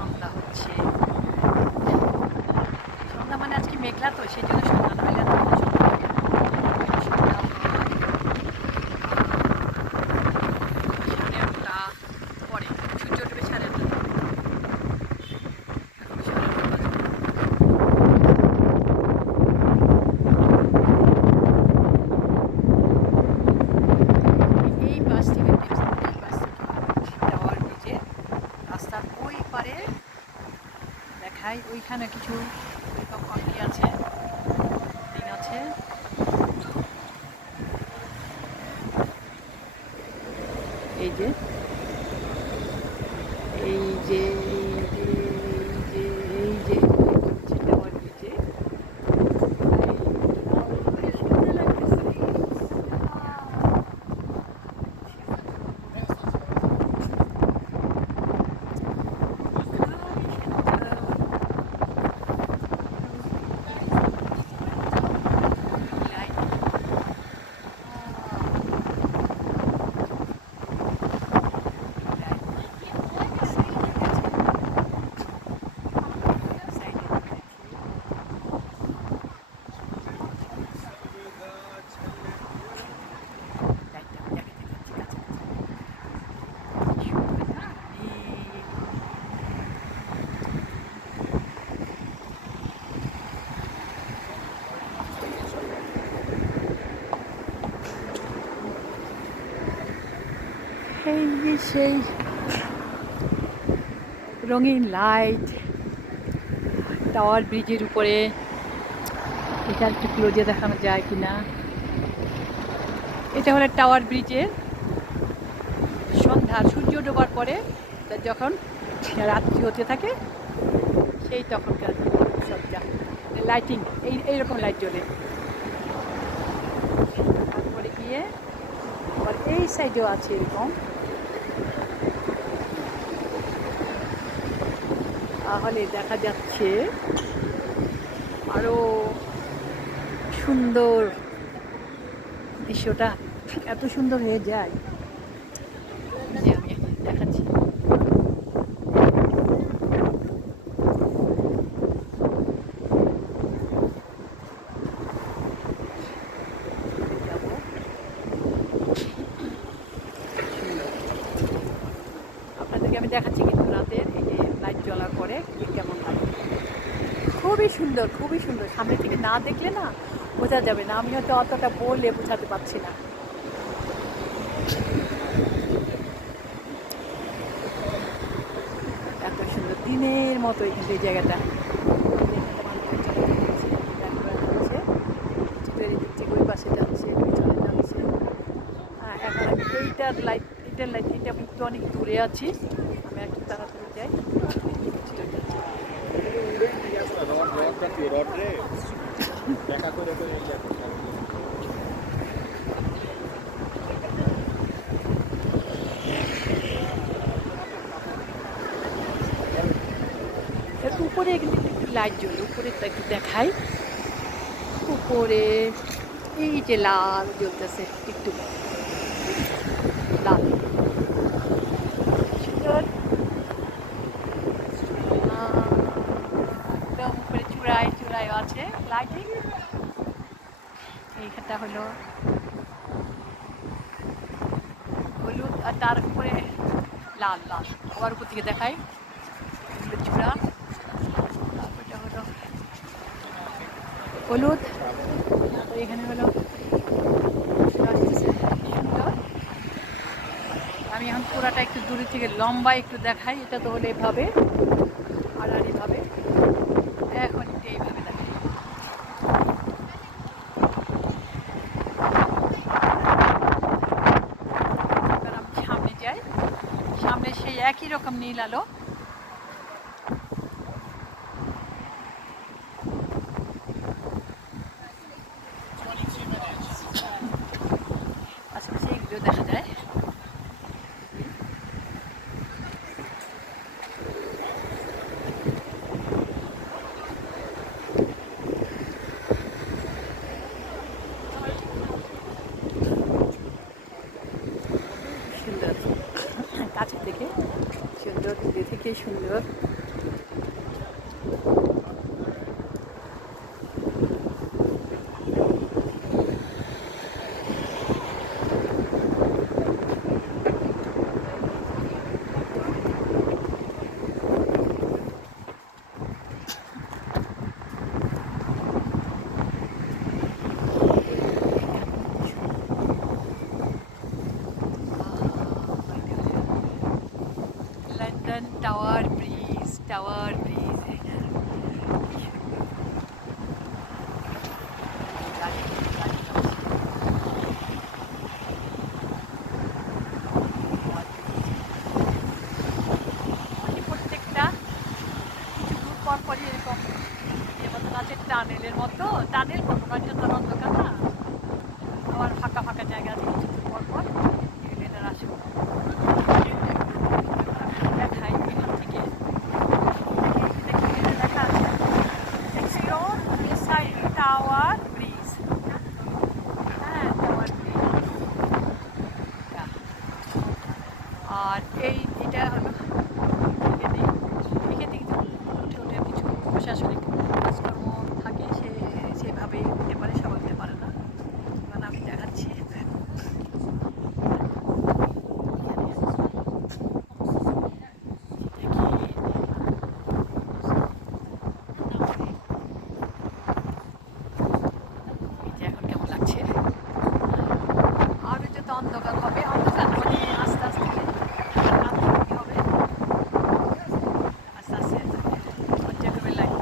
সন্ধ্যা হচ্ছে। সন্ধ্যা মানে আজকে মেঘলা তো সেই জন্য সন্ধ্যা নইলে তো সন্ধ্যা হয় না। সন্ধ্যা হয় সাড়ে আটটা পরে, সূর্য উঠবে সাড়ে আটটা। এখন সাড়ে আটটা বাজে। এই পাশ থেকে এই পাশ থেকে টাওয়ার ব্রিজে রাস্তার ওই পারে দেখায়, ওইখানে কিছু ওইরকম আছে, দিন আছে। এই যে এই যে এই যে হচ্ছে টাওয়ার ব্রিজে। এই যে সেই রঙিন লাইট টাওয়ার ব্রিজের উপরে। এটা একটু ক্লোজে দেখানো যায় কিনা। এটা হলো টাওয়ার ব্রিজে সন্ধ্যা সূর্য ডোবার পরে যখন রাত্রি হতে থাকে সেই তখনকার সজ্জা, লাইটিং এইরকম লাইট জ্বলে। তারপরে গিয়ে আবার এই সাইডেও আছে এরকম, তাহলে দেখা যাচ্ছে আরো সুন্দর দৃশ্যটা, এত সুন্দর হয়ে যায় যে আমি দেখাচ্ছি। আপনাদেরকে আমি দেখাচ্ছি কিন্তু রাতের এই যে লাইট জ্বলার পরে কেমন লাগে। খুবই সুন্দর, খুবই সুন্দর। সামনে থেকে না দেখলে না বোঝা যাবে না। আমি হয়তো অতটা বলে বোঝাতে পারছি না। এত সুন্দর দিনের মতো কিন্তু এই জায়গাটা। ওই পাশে যাচ্ছে, চলে যাচ্ছে। এখন আমি এইটার লাইট এটা আমি একটু অনেক দূরে আছি, আমি একটু তাড়াতাড়ি যাই। এর উপরে কিন্তু একটু লাইট জ্বলে, উপরেরটা একটু দেখাই। উপরে এই যে লাল জ্বলতেছে, একটু লাল সুন্দর। একদম উপরে চূড়ায় চূড়ায় আছে লাইটিং। এইখানটা হলো হলুদ আর তার উপরে লাল লাল। আবার উপর থেকে দেখাই চূড়া, তারপরটা হলো হলুদ, এখানে হলো সুন্দর। আমি এখন পুরাটা একটু দূরে থেকে লম্বা একটু দেখাই। এটা তো হলো এভাবে আর এইভাবে, এখন একটু এইভাবে দেখাই। এবার আমি সামনে যাই, সামনে সেই একই রকম নীল আলো। আশেপাশে এগুলো দেখা যায়। সুন্দর কাছে থেকে সুন্দর, দূরে থেকে সুন্দর। London tower bridge, tower bridge. প্রত্যেকটা কিছু দূর পর পরই এরকম এর মতন আছে টানেলের মতো, টানেল বলবো না, এটা তো আর অন্ধকার না, আবার ফাঁকা ফাঁকা জায়গা আছে কিছু দূর পর পর এলেনের আসবো দেখাই এখান থেকে। দেখা আছে সেক্সিয়ন এসআই টাওয়ার ব্রিজ। হ্যাঁ, টাওয়ার ব্রিজ। আর এটা হলো এখানে, এখান থেকে উঠে উঠে কিছু প্রশাসনিক কাজকর্ম থাকে, সেভাবে উঠতে পারে, সবাই উঠতে পারে না। মানে আমি দেখাচ্ছি এখন কেমন লাগছে। আরও যত অন্ধকার হবে, অন্ধকার মানে আস্তে আস্তে রাত হবে, আস্তে আস্তে যেভাবে লাইট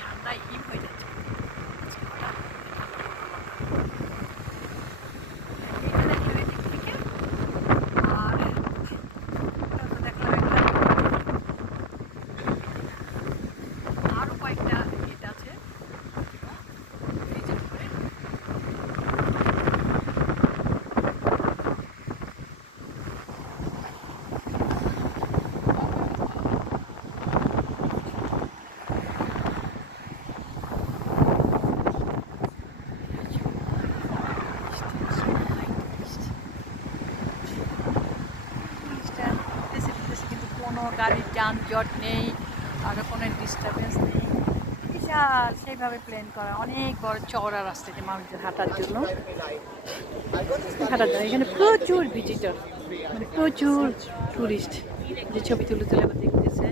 ঠান্ডায় হিম হয়ে যাচ্ছে। এইখানে এদিক থেকে আর দেখলাম আরও কয়েকটা এটা আছে ব্রিজের উপরে। কিন্তু কোনো গাড়ির যানজট নেই, আর কোনো ডিস্টারবেন্স নেই, বিশাল সেইভাবে প্ল্যান করা, অনেক বড় চওড়া রাস্তা যে মানুষদের হাঁটার জন্য। এখানে প্রচুর ভিজিটর, মানে প্রচুর টুরিস্ট যে ছবি তুলে তুলে আবার দেখতেছে।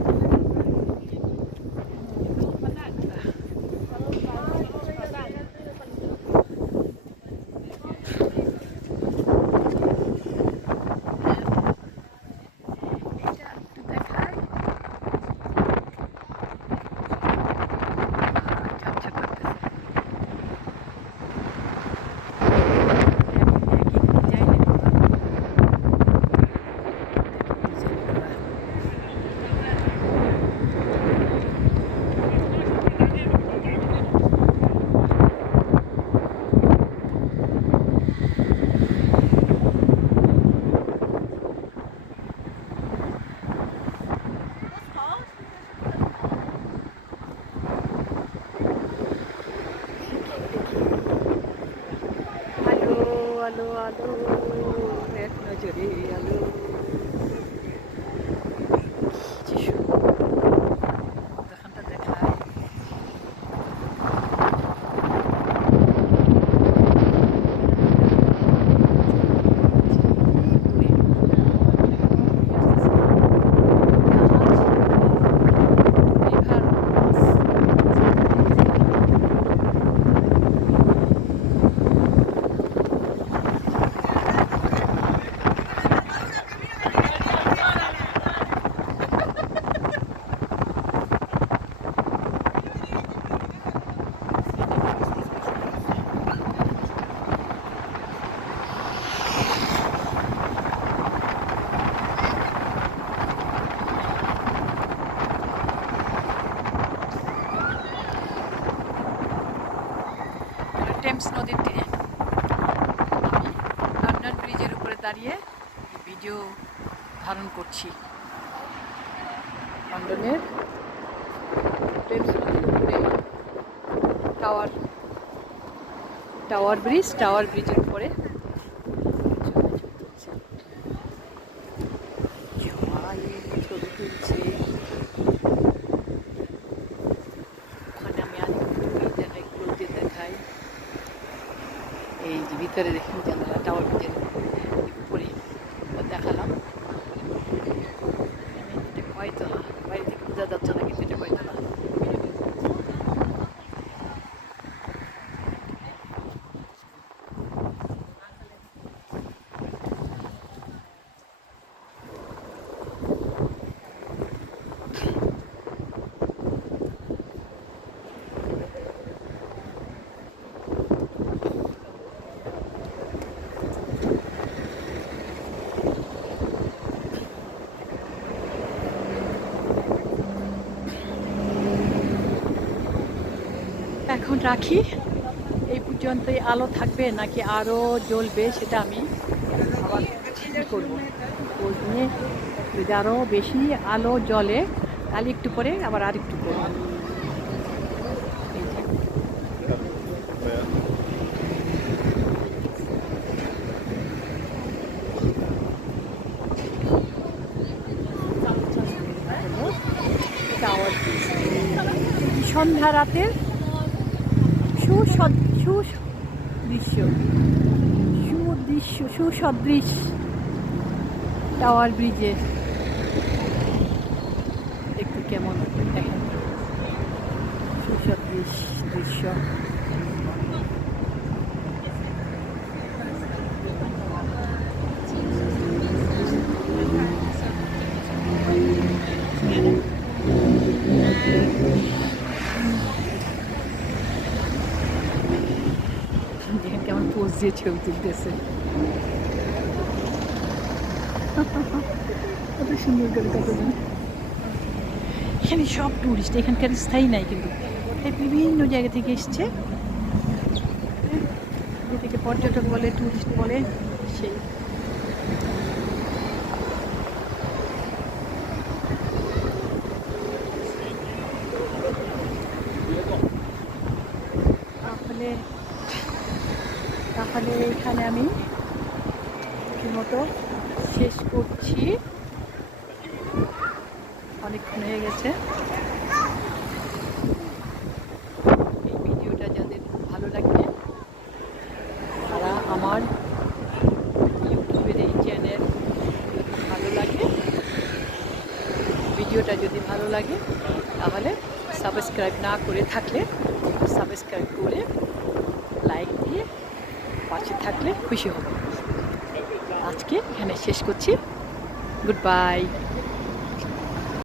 এটা একটু দেখায় ঝাপঝাপ করতেছে। আলো আলো আলো এক নজরে আলো, কি সুন্দর দেখানটা দেখায়। টেমস নদীর তীরে আমি লন্ডন ব্রিজের উপরে দাঁড়িয়ে ভিডিও ধারণ করছি। লন্ডনের টেমস নদীর উপরে টাওয়ার, টাওয়ার ব্রিজ, টাওয়ার ব্রিজের উপরে ছবি তুলছে। ওখানে আমি আর একটু দেখাই, এই যে ভিতরে দেখুন জানালা, টাওয়ার ব্রিজের উপরে দেখালাম। এটা কয়তলা, বাইরে থেকে বোঝা যাচ্ছে না, কিন্তু এটা কয়তলা। এখন রাখি। এই পর্যন্তই আলো থাকবে নাকি আরও জ্বলবে সেটা আমি আবার ঠিক করবো। খোঁজ নিয়ে যদি আরও বেশি আলো জ্বলে তাহলে একটু পরে আবার আরেকটু করবো। এই যে টাওয়ার ব্রিজ। সন্ধ্যা রাতের সুদৃশ্য সুসদৃশ টাওয়ার ব্রিজের দেখতে কেমন দেখেন, সুসদৃশ দৃশ্য। দেখেন কেমন পোজ দিয়ে ছবি তুলতেছে, কত সুন্দর করে কতজন। এখানে সব টুরিস্ট, এখানকার স্থায়ী নাই কিন্তু, বিভিন্ন জায়গা থেকে এসছে, থেকে পর্যটক বলে টুরিস্ট বলে সেই। তাহলে এখানে আমি মতো শেষ করছি, অনেকক্ষণ হয়ে গেছে। এই ভিডিওটা যাদের ভালো লাগে তারা আমার ইউটিউবের এই চ্যানেল যদি ভালো লাগে, ভিডিওটা যদি ভালো লাগে তাহলে সাবস্ক্রাইব না করে থাকলে সাবস্ক্রাইব করে লাইক দিয়ে পাশে থাকলে খুশি হব। আজকে এখানে শেষ করছি, গুড বাই।